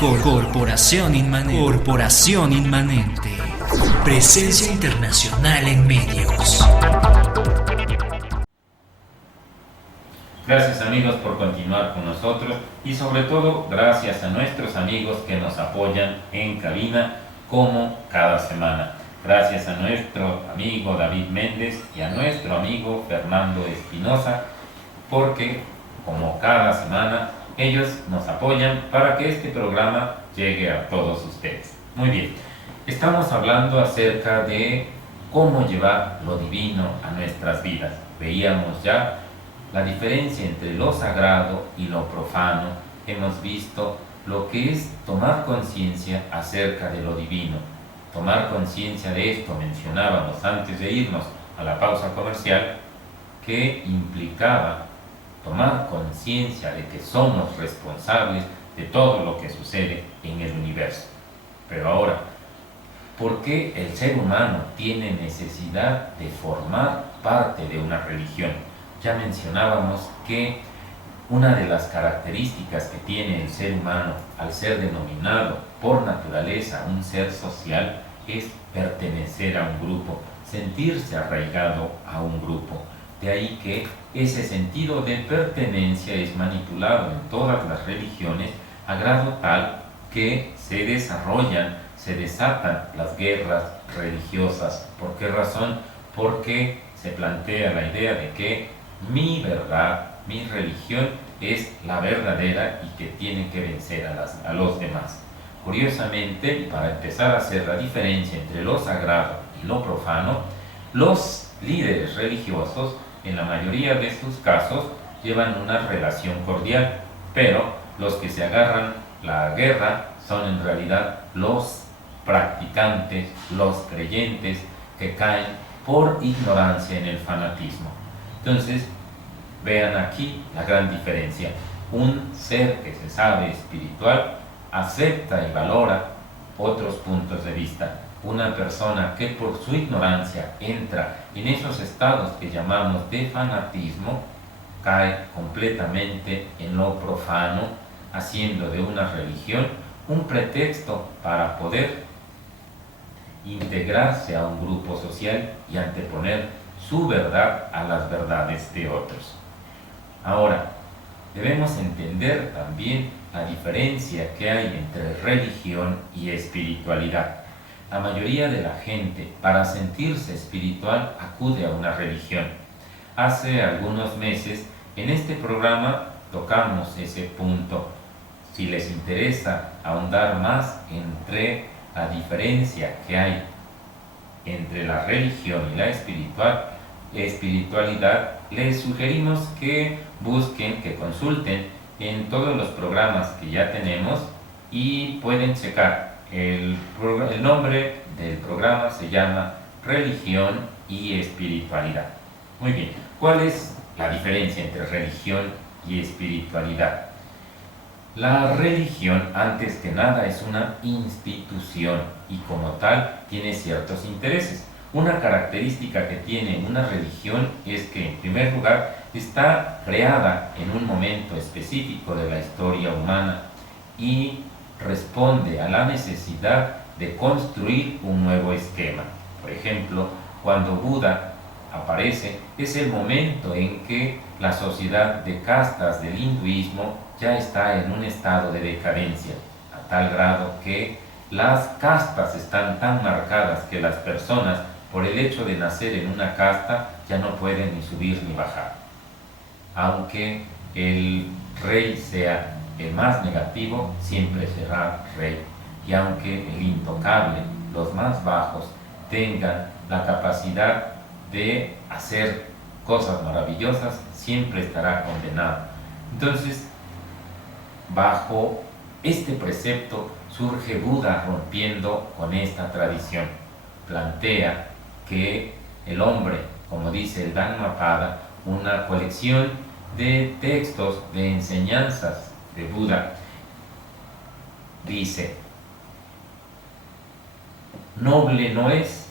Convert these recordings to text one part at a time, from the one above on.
Corporación Inmanente. Corporación Inmanente. Presencia internacional en medios. Gracias amigos por continuar con nosotros y sobre todo gracias a nuestros amigos que nos apoyan en cabina como cada semana. Gracias a nuestro amigo David Méndez y a nuestro amigo Fernando Espinosa porque como cada semana ellos nos apoyan para que este programa llegue a todos ustedes. Muy bien, estamos hablando acerca de cómo llevar lo divino a nuestras vidas. Veíamos ya la diferencia entre lo sagrado y lo profano. Hemos visto lo que es tomar conciencia acerca de lo divino. Tomar conciencia de esto, mencionábamos antes de irnos a la pausa comercial, que implicaba tomar conciencia de que somos responsables de todo lo que sucede en el universo. Pero ahora, ¿por qué el ser humano tiene necesidad de formar parte de una religión? Ya mencionábamos que una de las características que tiene el ser humano al ser denominado por naturaleza un ser social es pertenecer a un grupo, sentirse arraigado a un grupo. De ahí que ese sentido de pertenencia es manipulado en todas las religiones a grado tal que se desarrollan, se desatan las guerras religiosas. ¿Por qué razón? Porque se plantea la idea de que mi verdad, mi religión es la verdadera y que tiene que vencer a los demás. Curiosamente, para empezar a hacer la diferencia entre lo sagrado y lo profano, los líderes religiosos, en la mayoría de sus casos, llevan una relación cordial, pero los que se agarran la guerra son en realidad los practicantes, los creyentes que caen por ignorancia en el fanatismo. Entonces, vean aquí la gran diferencia. Un ser que se sabe espiritual acepta y valora otros puntos de vista. Una persona que por su ignorancia entra en esos estados que llamamos de fanatismo, cae completamente en lo profano, haciendo de una religión un pretexto para poder integrarse a un grupo social y anteponer su verdad a las verdades de otros. Ahora, debemos entender también la diferencia que hay entre religión y espiritualidad. La mayoría de la gente, para sentirse espiritual, acude a una religión. Hace algunos meses, en este programa, tocamos ese punto. Si les interesa ahondar más entre la diferencia que hay entre la religión y la espiritualidad, les sugerimos que busquen, que consulten en todos los programas que ya tenemos y pueden checar. El nombre del programa se llama Religión y Espiritualidad. Muy bien, ¿cuál es la diferencia entre religión y espiritualidad? La religión, antes que nada, es una institución y como tal tiene ciertos intereses. Una característica que tiene una religión es que, en primer lugar, está creada en un momento específico de la historia humana y responde a la necesidad de construir un nuevo esquema. Por ejemplo, cuando Buda aparece, es el momento en que la sociedad de castas del hinduismo ya está en un estado de decadencia, a tal grado que las castas están tan marcadas que las personas, por el hecho de nacer en una casta, ya no pueden ni subir ni bajar. Aunque el rey sea el más negativo, siempre será rey. Y aunque el intocable, los más bajos, tengan la capacidad de hacer cosas maravillosas, siempre estará condenado. Entonces, bajo este precepto surge Buda rompiendo con esta tradición. Plantea que el hombre, como dice el Dhammapada, una colección de textos, de enseñanzas de Buda, dice: noble no es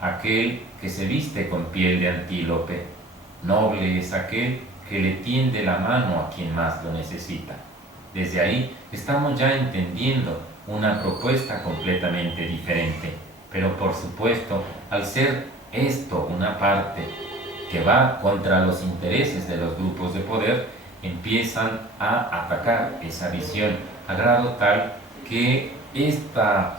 aquel que se viste con piel de antílope, noble es aquel que le tiende la mano a quien más lo necesita. Desde ahí estamos ya entendiendo una propuesta completamente diferente. Pero por supuesto, al ser esto una parte que va contra los intereses de los grupos de poder, empiezan a atacar esa visión a grado tal que esta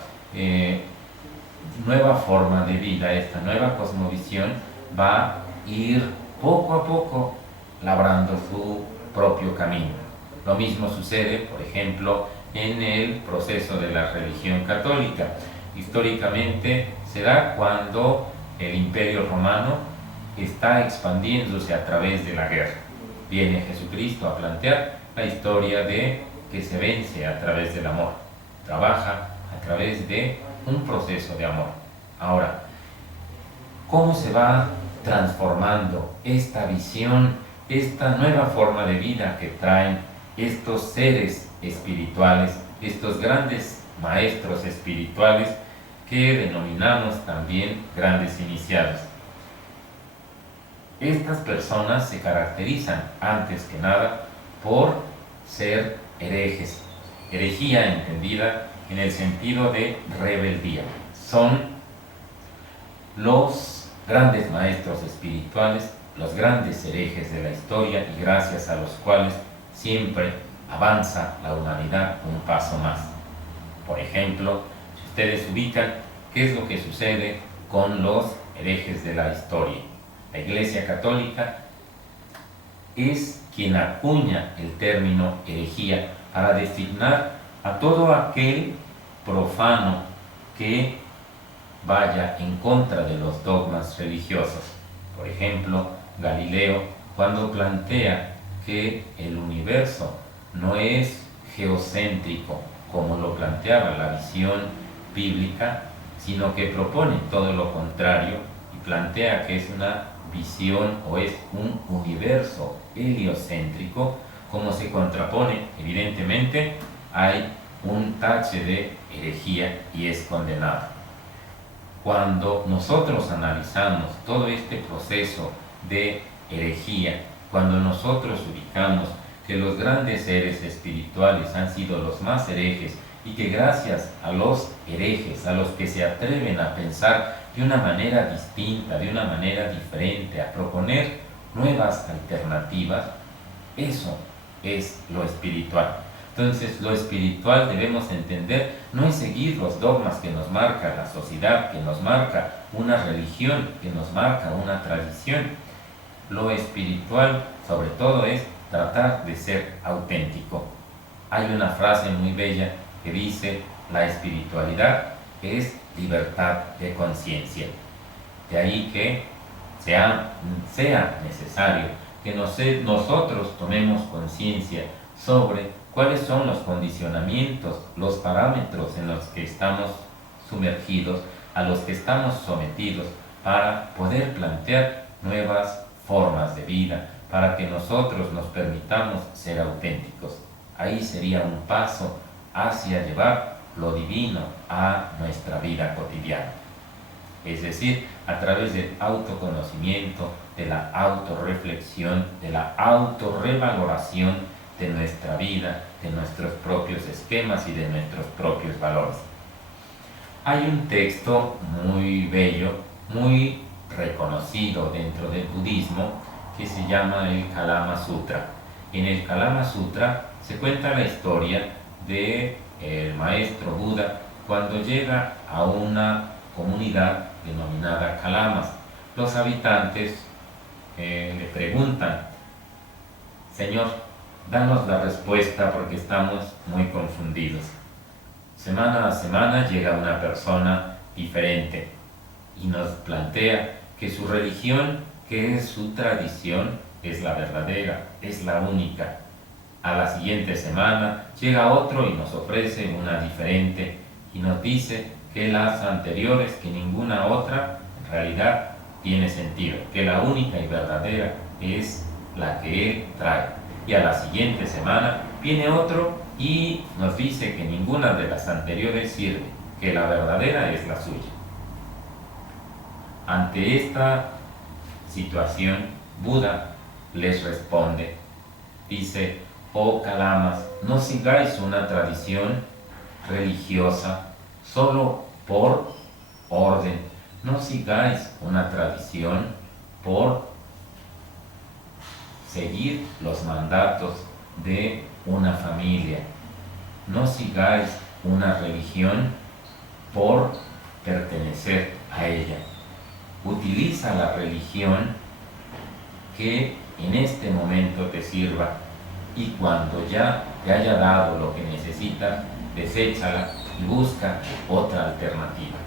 nueva forma de vida, esta nueva cosmovisión va a ir poco a poco labrando su propio camino. Lo mismo sucede, por ejemplo, en el proceso de la religión católica. Históricamente se da cuando el Imperio Romano está expandiéndose a través de la guerra. Viene Jesucristo a plantear la historia de que se vence a través del amor, trabaja a través de un proceso de amor. Ahora, ¿cómo se va transformando esta visión, esta nueva forma de vida que traen estos seres espirituales, estos grandes maestros espirituales que denominamos también grandes iniciados? Estas personas se caracterizan antes que nada por ser herejes. Herejía entendida en el sentido de rebeldía. Son los grandes maestros espirituales, los grandes herejes de la historia y gracias a los cuales siempre avanza la humanidad un paso más. Por ejemplo, si ustedes ubican qué es lo que sucede con los herejes de la historia. La Iglesia Católica es quien acuña el término herejía para designar a todo aquel profano que vaya en contra de los dogmas religiosos. Por ejemplo, Galileo, cuando plantea que el universo no es geocéntrico como lo planteaba la visión bíblica, sino que propone todo lo contrario y plantea que es una visión o es un universo heliocéntrico, como se contrapone, evidentemente hay un tache de herejía y es condenado. Cuando nosotros analizamos todo este proceso de herejía, cuando nosotros ubicamos que los grandes seres espirituales han sido los más herejes y que gracias a los herejes, a los que se atreven a pensar de una manera distinta, de una manera diferente, a proponer nuevas alternativas, eso es lo espiritual. Entonces, lo espiritual debemos entender no es seguir los dogmas que nos marca la sociedad, que nos marca una religión, que nos marca una tradición. Lo espiritual, sobre todo, es tratar de ser auténtico. Hay una frase muy bella que dice: la espiritualidad es libertad de conciencia. De ahí que sea necesario que nosotros tomemos conciencia sobre cuáles son los condicionamientos, los parámetros en los que estamos sumergidos, a los que estamos sometidos, para poder plantear nuevas formas de vida, para que nosotros nos permitamos ser auténticos. Ahí sería un paso hacia llevar lo divino a nuestra vida cotidiana. Es decir, a través del autoconocimiento, de la autorreflexión, de la autorrevaloración de nuestra vida, de nuestros propios esquemas y de nuestros propios valores. Hay un texto muy bello, muy reconocido dentro del budismo, que se llama el Kalama Sutra. En el Kalama Sutra se cuenta la historia del maestro Buda cuando llega a una comunidad denominada Kalamas. Los habitantes le preguntan: Señor, danos la respuesta porque estamos muy confundidos. Semana a semana llega una persona diferente y nos plantea que su religión, que es su tradición, es la verdadera, es la única. A la siguiente semana llega otro y nos ofrece una diferente y nos dice que las anteriores, que ninguna otra, en realidad tiene sentido, que la única y verdadera es la que él trae. Y a la siguiente semana viene otro y nos dice que ninguna de las anteriores sirve, que la verdadera es la suya. Ante esta situación, Buda les responde, dice: oh Kalamas, no sigáis una tradición religiosa solo por orden. No sigáis una tradición por seguir los mandatos de una familia. No sigáis una religión por pertenecer a ella. Utiliza la religión que en este momento te sirva, y cuando ya te haya dado lo que necesitas, deséchala y busca otra alternativa.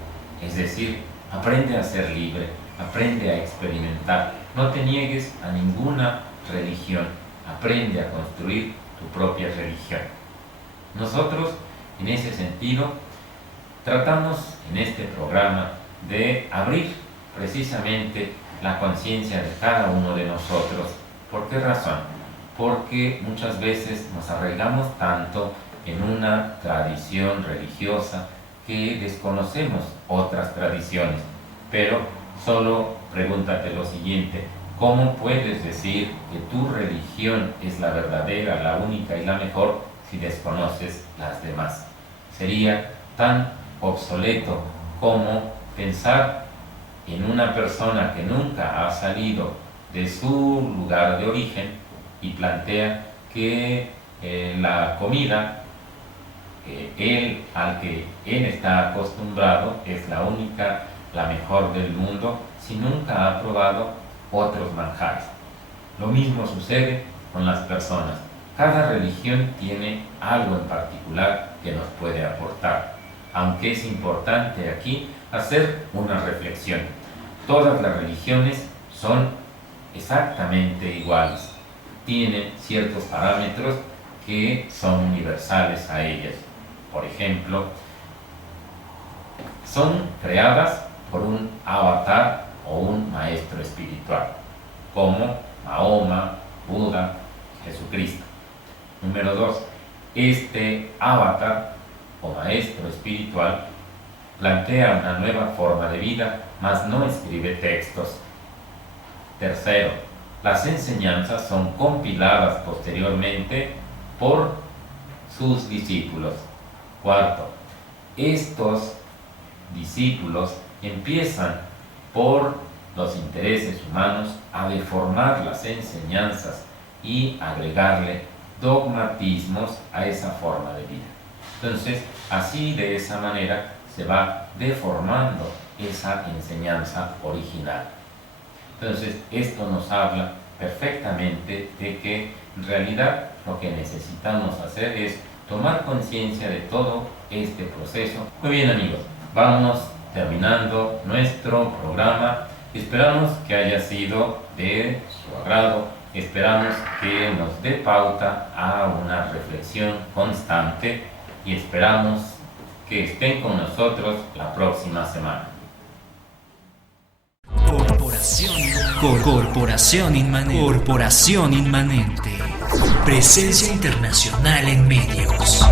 Es decir, aprende a ser libre, aprende a experimentar. No te niegues a ninguna religión, aprende a construir tu propia religión. Nosotros, en ese sentido, tratamos en este programa de abrir precisamente la conciencia de cada uno de nosotros. ¿Por qué razón? Porque muchas veces nos arraigamos tanto en una tradición religiosa que desconocemos otras tradiciones. Pero solo pregúntate lo siguiente: ¿cómo puedes decir que tu religión es la verdadera, la única y la mejor si desconoces las demás? Sería tan obsoleto como pensar en una persona que nunca ha salido de su lugar de origen y plantea que la comida al que él está acostumbrado es la única, la mejor del mundo, si nunca ha probado otros manjares. Lo mismo sucede con las personas. Cada religión tiene algo en particular que nos puede aportar, aunque es importante aquí hacer una reflexión. Todas las religiones son exactamente iguales, tienen ciertos parámetros que son universales a ellas. Por ejemplo, son creadas por un avatar o un maestro espiritual, como Mahoma, Buda, Jesucristo. Número 2, este avatar o maestro espiritual plantea una nueva forma de vida, mas no escribe textos. Tercero, las enseñanzas son compiladas posteriormente por sus discípulos. Cuarto, estos discípulos empiezan por los intereses humanos a deformar las enseñanzas y agregarle dogmatismos a esa forma de vida. Entonces, así, de esa manera, se va deformando esa enseñanza original. Entonces, esto nos habla perfectamente de que en realidad lo que necesitamos hacer es tomar conciencia de todo este proceso. Muy bien, amigos, vamos terminando nuestro programa. Esperamos que haya sido de su agrado, esperamos que nos dé pauta a una reflexión constante y esperamos que estén con nosotros la próxima semana. Corporación Inmanente. Presencia internacional en medios.